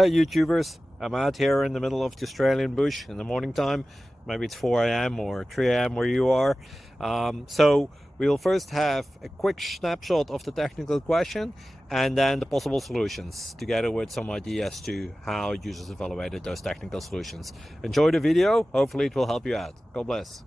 Hey YouTubers, I'm out here in the middle of the Australian bush in the morning time. Maybe it's 4 a.m. or 3 a.m. where you are. So we'll first have a quick snapshot of the technical question and then the possible solutions, together with some ideas to how users evaluated those technical solutions. Enjoy the video, hopefully it will help you out. God bless.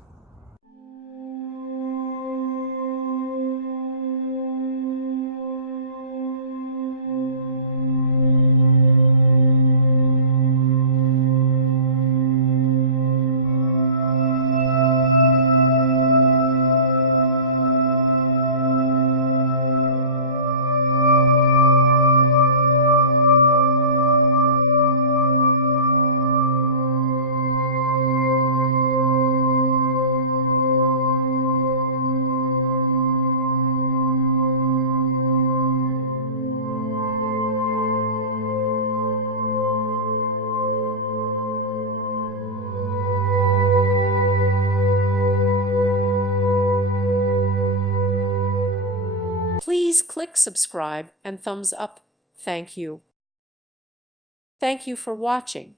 Please click subscribe and thumbs up. Thank you. Thank you for watching.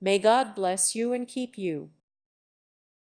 May God bless you and keep you.